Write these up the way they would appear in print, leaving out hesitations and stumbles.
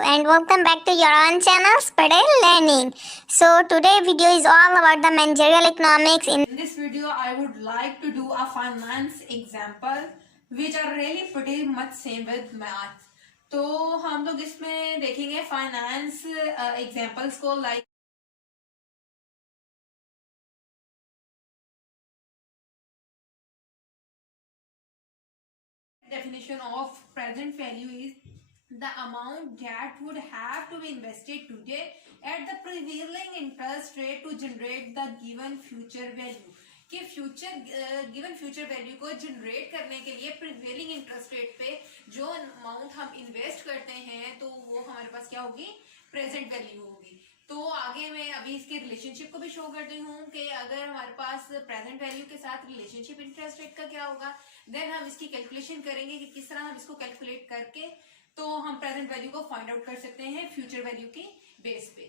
and welcome back to your own channel Spadel Learning. So today video is all about the managerial economics. In this video I would like to do a finance example which are really pretty much same with math. तो हम लोग इसमें देखेंगे finance examples को like definition of present value is the amount that would have to be invested today at the prevailing interest rate to generate the given future value. कि given future value को generate करने के लिए prevailing interest rate पे जो amount हम invest करते हैं तो वो हमारे पास क्या होगी, प्रेजेंट वैल्यू होगी. तो आगे मैं अभी इसके रिलेशनशिप को भी शो करती हूँ कि अगर हमारे पास प्रेजेंट वैल्यू के साथ रिलेशनशिप इंटरेस्ट रेट का क्या होगा, देन हम इसकी कैलकुलेशन करेंगे कि किस तरह हम इसको कैलकुलेट करके तो हम प्रेजेंट वैल्यू को फाइंड आउट कर सकते हैं फ्यूचर वैल्यू की बेस पे.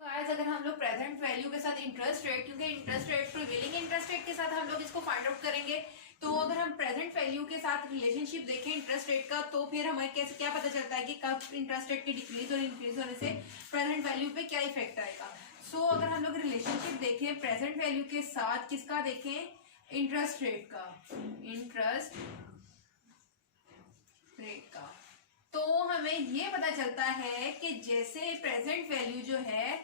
तो आज अगर हम लोग प्रेजेंट वैल्यू के साथ इंटरेस्ट रेट, क्योंकि interest rate prevailing interest rate के साथ हम लोग इसको फाइंड आउट करेंगे, तो अगर हम प्रेजेंट वैल्यू के साथ रिलेशनशिप देखें इंटरेस्ट रेट का, तो फिर हमें कैसे क्या पता चलता है कि कब इंटरेस्ट रेट की डिक्रीज और इंक्रीज होने से प्रेजेंट वैल्यू पे क्या इफेक्ट आएगा. सो अगर हम लोग रिलेशनशिप देखें प्रेजेंट वैल्यू के साथ किसका देखें, इंटरेस्ट रेट का, इंटरेस्ट रेट का, तो हमें ये पता चलता है कि जैसे प्रेजेंट वैल्यू जो है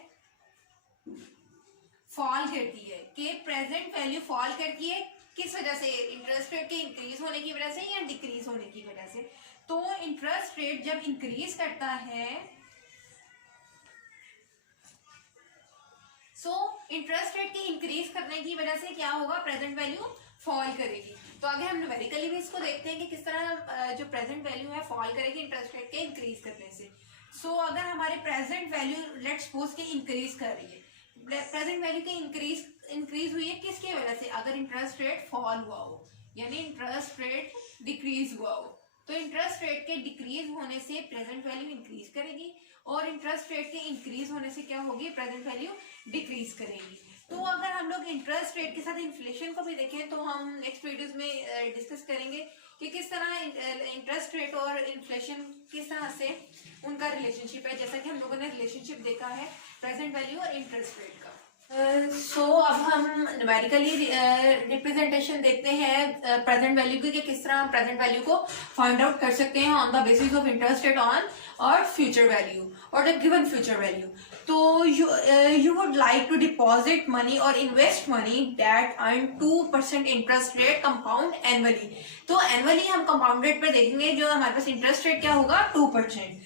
फॉल करती है, कि प्रेजेंट वैल्यू फॉल करती है किस वजह से, इंटरेस्ट रेट के इंक्रीज होने की वजह से या डिक्रीज होने की वजह से. तो इंटरेस्ट रेट जब इंक्रीज करता है इंटरेस्ट रेट की इंक्रीज करने की वजह से क्या होगा, प्रेजेंट वैल्यू फॉल करेगी. तो आगे हम न्यूमेरिकली भी इसको देखते हैं कि किस तरह जो प्रेजेंट वैल्यू है फॉल करेगी इंटरेस्ट रेट के इंक्रीज करने से. अगर हमारे प्रेजेंट वैल्यू लेट्स सपोज के इंक्रीज कर रही है, प्रेजेंट वैल्यू की इंक्रीज हुई है किसकी वजह से, अगर इंटरेस्ट रेट फॉल हुआ हो यानी इंटरेस्ट रेट डिक्रीज हुआ हो, तो इंटरेस्ट रेट के डिक्रीज होने से प्रेजेंट वैल्यू इंक्रीज करेगी और इंटरेस्ट रेट के इंक्रीज होने से क्या होगी, प्रेजेंट वैल्यू डिक्रीज करेगी. तो अगर हम लोग इंटरेस्ट रेट के साथ इन्फ्लेशन को भी देखें तो हम नेक्स्ट वीडियोस में डिस्कस करेंगे कि किस तरह इंटरेस्ट रेट और इन्फ्लेशन किस तरह से उनका रिलेशनशिप है, जैसा कि हम लोगों ने रिलेशनशिप देखा है प्रेजेंट वैल्यू और इंटरेस्ट रेट का. अब हम न्यूमेरिकली रिप्रेजेंटेशन देखते हैं प्रेजेंट वैल्यू की, कि किस तरह हम प्रेजेंट वैल्यू को फाइंड आउट कर सकते हैं on the basis of interest rate on और फ्यूचर वैल्यू और द गिवन फ्यूचर वैल्यू. तो you would like to deposit money or invest money that earn 2% interest rate compound annually. तो annually हम compound rate पे देखेंगे, जो हमारे पास interest rate क्या होगा 2%.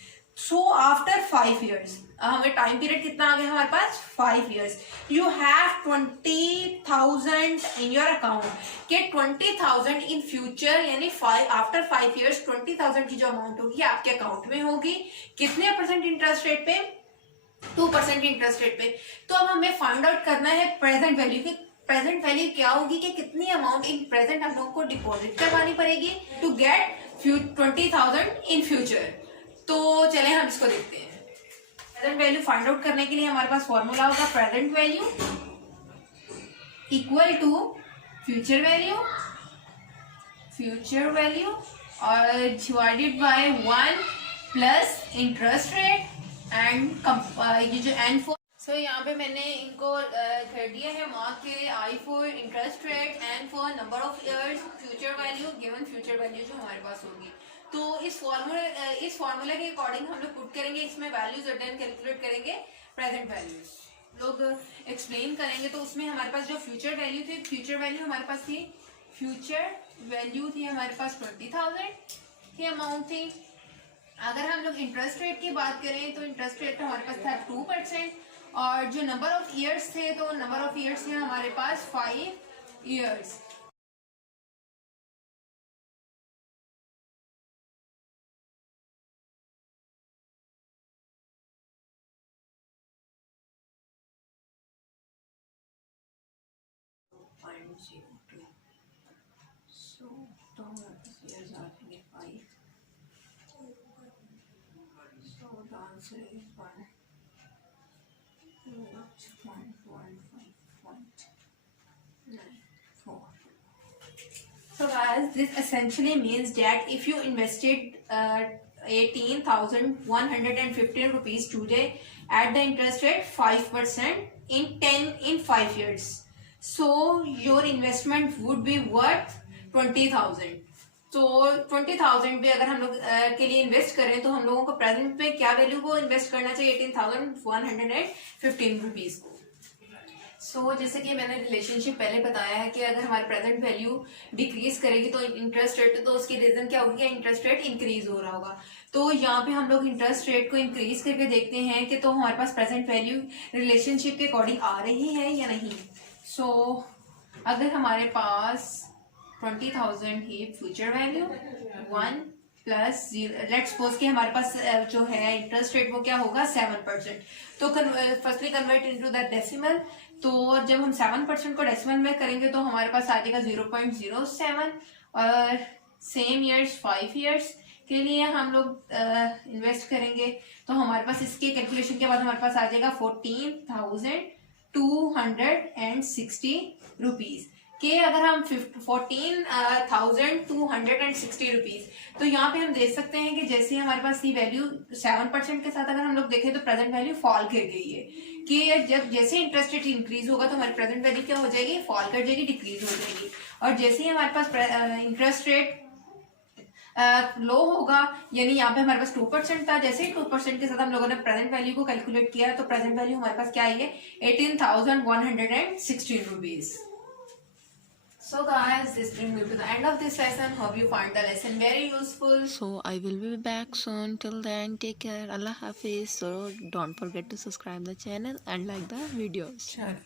आफ्टर 5 years, हमें टाइम पीरियड कितना आ गया हमारे पास 5 years, you have 20,000 in your account, के 20,000 इन फ्यूचर यानी आफ्टर 5 years 20,000 की जो अमाउंट होगी आपके अकाउंट में होगी. कितने परसेंट इंटरेस्ट रेट पे, 2% इंटरेस्ट रेट पे. तो अब हमें फाइंड आउट करना है प्रेजेंट वैल्यू की. प्रेजेंट वैल्यू क्या होगी कि कितनी अमाउंट इन प्रेजेंट हम लोग को डिपॉजिट करवानी पड़ेगी टू गेट 20,000 इन फ्यूचर. तो चले हम इसको देखते हैं. प्रेजेंट वैल्यू फाइंड आउट करने के लिए हमारे पास फॉर्मूला होगा present value equal to future value और divided by 1 plus interest rate and ये जो एन फॉर. यहाँ पे मैंने इनको कर दिया है मार्क के, i for interest rate, n for number of years, future value, given future value जो हमारे पास होगी. तो इस फॉर्मूला के अकॉर्डिंग हम लोग पुट करेंगे, इसमें वैल्यूज और देन कैलकुलेट करेंगे प्रेजेंट वैल्यूज. लोग एक्सप्लेन करेंगे तो उसमें हमारे पास जो फ्यूचर वैल्यू थी, फ्यूचर वैल्यू हमारे पास 20,000 की अमाउंट थी. अगर हम लोग इंटरेस्ट रेट की बात करें तो इंटरेस्ट रेट हमारे पास था 2% और जो नंबर ऑफ ईयर्स थे तो नंबर ऑफ ईयर्स थे हमारे पास 5 years. तो हमारे ईयर्स आ जाएंगे 5. The answer is 1.15.94. So guys, this essentially means that if you invested 18,115 rupees today at the interest rate 5% in 5 years. So your investment would be worth 20,000. तो 20,000 भी अगर हम लोग के लिए इन्वेस्ट करें तो हम लोगों को प्रेजेंट पे क्या वैल्यू को इन्वेस्ट करना चाहिए 18,115 रुपीज को. सो जैसे कि मैंने रिलेशनशिप पहले बताया है कि अगर हमारी प्रेजेंट वैल्यू डिक्रीज करेगी तो इंटरेस्ट रेट, तो उसकी रीजन क्या होगी, इंटरेस्ट रेट इंक्रीज हो रहा होगा. तो यहाँ पे हम लोग इंटरेस्ट रेट को इंक्रीज करके देखते हैं कि तो हमारे पास प्रेजेंट वैल्यू रिलेशनशिप के अकॉर्डिंग आ रही है या नहीं. सो अगर हमारे पास 20,000 ही future value 1 plus 0, let's suppose कि हमारे पास जो है इंटरेस्ट रेट वो क्या होगा 7%. तो firstly convert into the decimal. तो जब हम 7% को डेसिमल में करेंगे तो हमारे पास आ जाएगा 0.07. और सेम ईयर्स 5 ईयर्स के लिए हम लोग इन्वेस्ट करेंगे तो हमारे पास इसके कैलकुलेशन के बाद हमारे पास आ जाएगा 14,260 रुपीज के. अगर हम 14,260 रुपीज, तो यहाँ पे हम देख सकते हैं कि जैसे हमारे पास ये वैल्यू 7% के साथ अगर हम लोग देखें तो प्रेजेंट वैल्यू फॉल कर गई है कि जब जैसे इंटरेस्ट रेट इंक्रीज होगा तो हमारी प्रेजेंट वैल्यू क्या हो जाएगी, फॉल कर जाएगी, डिक्रीज हो जाएगी. और जैसे ही हमारे पास इंटरेस्ट रेट लो होगा, यानी यहाँ पे हमारे पास 2% था, जैसे ही 2% के साथ हम लोगों ने प्रेजेंट वैल्यू को कैलकुलेट किया तो प्रेजेंट वैल्यू हमारे पास क्या आई है 18,116 rupees. So guys, this brings me to the end of this lesson. Hope you find the lesson very useful. So I will be back soon. Till then, take care. Allah Hafiz. So don't forget to subscribe the channel and like the videos. Sure.